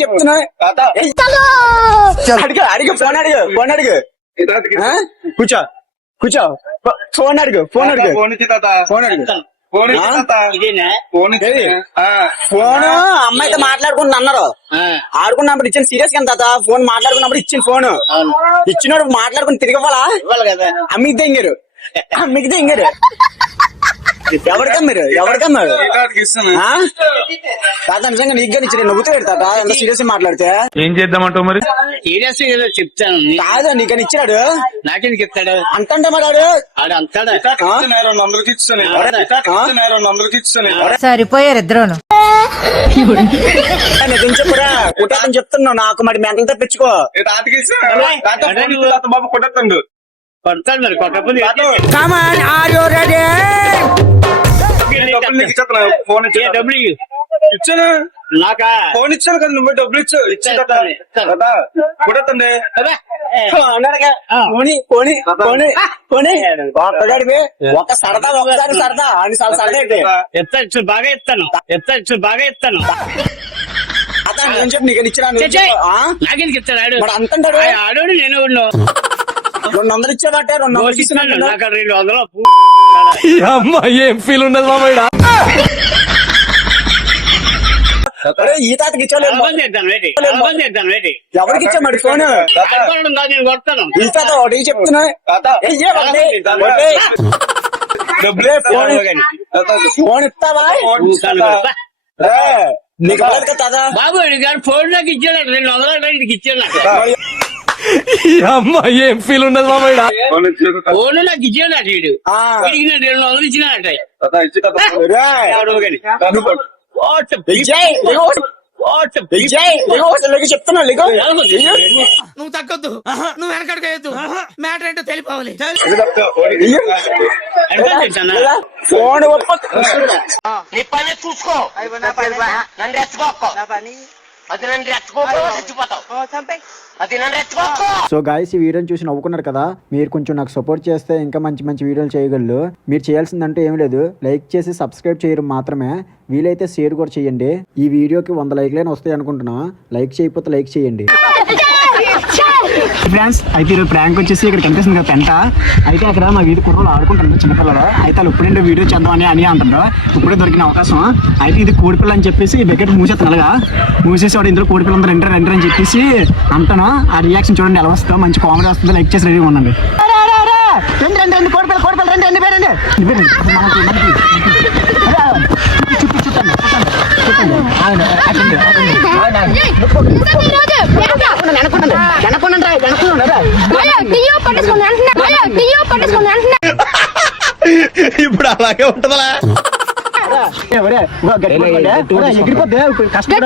చెప్తున్నా అడిగి ఫోన్ అడుగు కూర్చో ఫోన్ అడుగు ఫోన్ అమ్మాయితో మాట్లాడుకుంటున్నా అన్నారు. ఆడుకున్నప్పుడు ఇచ్చిన సీరియస్ గా తాత ఫోన్ మాట్లాడుకున్నప్పుడు ఇచ్చిన ఫోన్ ఇచ్చినప్పుడు మాట్లాడుకుని తిరిగి ఇవ్వాలి కదా. అమ్మికి దింగారు ఎవరికమ్మారు తాత నిజంగా నీకు కానీ ఇచ్చి నవ్వుతూ తాత ఎంత సీరియస్ గా మాట్లాడితే ఏం చేద్దామంటావు మరి? సీరియస్ గా చెప్తాను కాదు నీకని ఇచ్చాడు నాకెందుకు ఇస్తాడు అంతంటే మరి ఆడు అంతాడా సరిపోయారు ఇద్దరును. నిజం చెప్పురా కుట్టాతని చెప్తున్నావు నాకు మరి మెంటలు తెప్పించుకో. బాబు కొట్టండు కొడతాడు మరి కొట్టకపోతే ఫోన్ డబ్బులు ఇచ్చాను నాకా ఫోన్ ఇచ్చాను కదా నువ్వు డబ్బులు కొట్టండి ఒక సరదా ఒకసారి సరదా అని సరదా ఎత్త బాగా ఎత్తాను అతను చెప్పి నీకు ఇచ్చినా నాకెందుకు ఇస్తాడు మరి అంటాడు ఆడోడు నేను 200 ఇచ్చాడంటే 200 ఇస్తున్నాను నాకు 200 అమ్మా ఏం ఫీల్ ఉండదు మామయ్య. ఈ తాతకి ఇచ్చాను ఎవరికి ఇచ్చా మరి ఫోన్ నేను కొడతాను ఈ తాత ఒకటి చెప్తున్నా ఫోన్ ఇస్తావా నీకు కదా బాబు ఫోన్ నాకు ఇచ్చాడు 200 ఇచ్చాడు అమ్మా ఏం ఫీల్ ఉండదు మామయ్య. ఫోన్ నాకు ఇచ్చాడు వీడు వీడికి 200 ఇచ్చినట్టు చెప్తున్నా నువ్వు తగ్గొద్దు, నువ్వు వెనకడుకోవద్దు, మ్యాటర్ ఏంటో తెలిపోవాలి. ఫోన్ చూసుకో సో గాయ్స్ ఈ వీడియోని చూసి నవ్వుకున్నారు కదా. మీరు కొంచెం నాకు సపోర్ట్ చేస్తే ఇంకా మంచి మంచి వీడియోలు చేయగలరు. మీరు చేయాల్సిందంటే ఏం లేదు, లైక్ చేసి సబ్స్క్రైబ్ చేయడం మాత్రమే. వీలైతే షేర్ కూడా చేయండి. ఈ వీడియోకి 100 లైక్లైనా వస్తాయి అనుకుంటున్నా. లైక్ చేయకపోతే లైక్ చేయండి ఫ్రెండ్స్. అయితే ఈరోజు ప్రాంక్ వచ్చేసి ఇక్కడ కనిపిస్తుంది కదా పెంట. అయితే అక్కడ మా వీధి కుర్రలు ఆడుకుంటారు చిన్నపిల్లలు. అయితే వాళ్ళు ఇప్పుడే వీడియో చేద్దామని అని అంటారు. ఇప్పుడే దొరికిన అవకాశం. అయితే ఇది కోడిపిల్ల అని చెప్పేసి ఈ బకెట్ మూసేస్తున్నారుగా. మూసేసి వాడు ఇందులో కోడిపిల్ల ఉందో రెండర్ అని చెప్పేసి అంటాను. ఆ రియాక్షన్ చూడండి ఎలా వస్తుందో, మంచి కామెడీ వస్తుందో. లైక్ చేసి రెడీగా ఉండండి. రెండు కోడిపిల్ల రండి ఇప్పుడు అలాగే ఉంటదా? ఎగిరిపోద్ది కష్టపడ